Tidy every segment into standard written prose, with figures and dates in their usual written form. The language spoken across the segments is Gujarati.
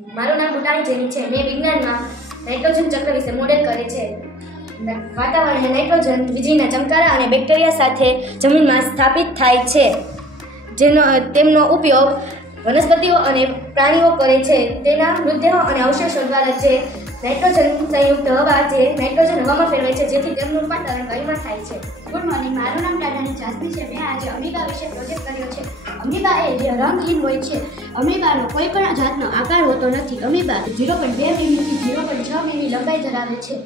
મારું નામ ભૂટાણી જેની છે. મેં વિજ્ઞાનમાં નાઇટ્રોજન ચક્ર વિશે મોડેલ કરે છે. વાતાવરણમાં નાઇટ્રોજન વીજળીના ચમકારા અને બેક્ટેરિયા સાથે જમીનમાં સ્થાપિત થાય છે, તેમનો ઉપયોગ વનસ્પતિઓ અને પ્રાણીઓ કરે છે. તેના મૃતદેહો અને અવશેષો દ્વારા જે નાઇટ્રોજન સંયુક્ત હવા જે નાઇટ્રોજન હવામાં ફેરવાય છે, જેથી તેમનું રૂપાંતરણ વાયુમાં થાય છે. Good morning. મારું નામ ટાટાની જાસ્મી છે. મેં આજે અમીબા વિશે પ્રોજેક્ટ કર્યો છે. અમીબા એ જે રંગહીન હોય છે. અમીબાનો કોઈ પણ જાતનો આકાર હોતો નથી. અમીબા 0.2 મીમીથી 0.6 મીમી લંબાઈ ધરાવે છે.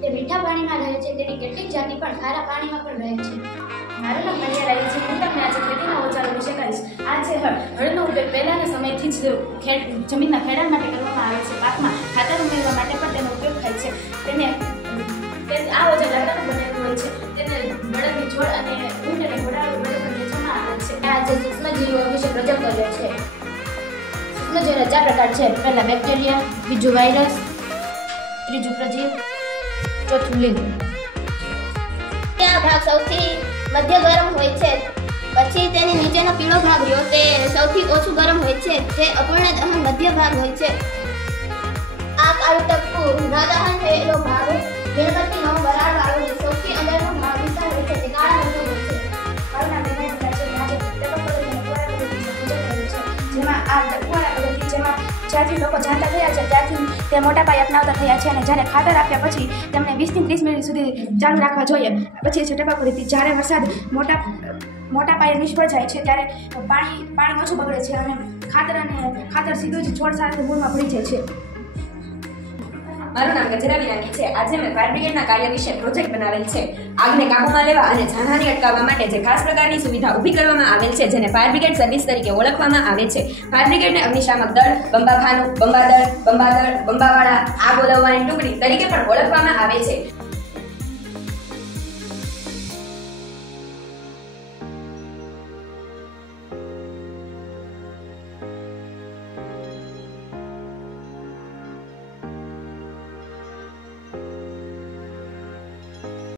તે મીઠા પાણીમાં રહે છે. તેની કેટલીક જાતિ પણ ખારા પાણીમાં પણ રહે છે. મારું નામ મરિયા રાવી છે. હું તમને આજે ખેતીના ઓજારો વિશે કહીશ. આ છે હળ. હળનો ઉપયોગ પહેલાંના સમયથી જ જમીનના ખેડાણ માટે કરવામાં આવે છે. પાકમાં ખાતર ઉમેરવા માટે પણ તેનો ઉપયોગ થાય છે. આ ઓજાર લાકડાનું બનેલું હોય છે. તેને બળદની જોડ અને ઊંટ અને ઘોડાનું બળદ પણ વેચવામાં આવે છે. આજે સૂક્ષ્મજીવો વિશે પ્રોજેક્ટ કર્યો છે. સૂક્ષ્મજીવોના 4 પ્રકાર છે. પહેલા બેક્ટેરિયા, બીજું વાયરસ, ત્રીજું પ્રજીવ, ચોથું લીલ. આ ભાગ સૌથી મધ્ય ગરમ હોય છે. પછી તેની નીચેનો પીળો ભાગ રહ્યો તે સૌથી ઓછું ગરમ હોય છે. તે અપૂર્ણ દહન મધ્ય ભાગ હોય છે. આ કાળું ટપકું ન દહન થયેલો ભાગ મીણબત્તીનો વરાળ વાળો સૌથી અંદરનો ભાગ વિસ્તાર હોય છે. તે કાળા રંગનો હોય છે. મારું નામ વિનય છે. આજે ટપક પદ્ધતિ અને ફુવારા પદ્ધતિ વિશે પ્રોજેક્ટ કર્યો છે. જેમાં આ ફુવારા પદ્ધતિ જેમાં જ્યારથી લોકો જાણતા થયા છે ત્યારથી તે મોટા પાયે અપનાવતા થયા છે. અને જ્યારે ખાતર આપ્યા પછી તેમને 20 થી 30 મિનિટ સુધી ચાલુ રાખવા જોઈએ. પછી છે ટપક પદ્ધતિ. જ્યારે વરસાદ મોટા પાયે નિષ્ફળ જાય છે ત્યારે પાણી ઓછું બગડે છે અને ખાતર સીધું જ છોડ સાથે મૂળમાં ભળી જાય છે. મારું નામ ગજરા વિનાકી છે. આજે મેં ફાયર બ્રિગેડના કાર્ય વિશે પ્રોજેક્ટ બનાવેલ છે. આગને કાબૂમાં લેવા અને જાનહાનિ અટકાવવા માટે જે ખાસ પ્રકારની સુવિધા ઊભી કરવામાં આવેલ છે, જેને ફાયર બ્રિગેડ સર્વિસ તરીકે ઓળખવામાં આવે છે. ફાયર બ્રિગેડને અગ્નિશામક દળ, બંબાખાનું, બંબાદળ, બંબાવાળા, આગ ઓલવવાની ટુકડી તરીકે પણ ઓળખવામાં આવે છે.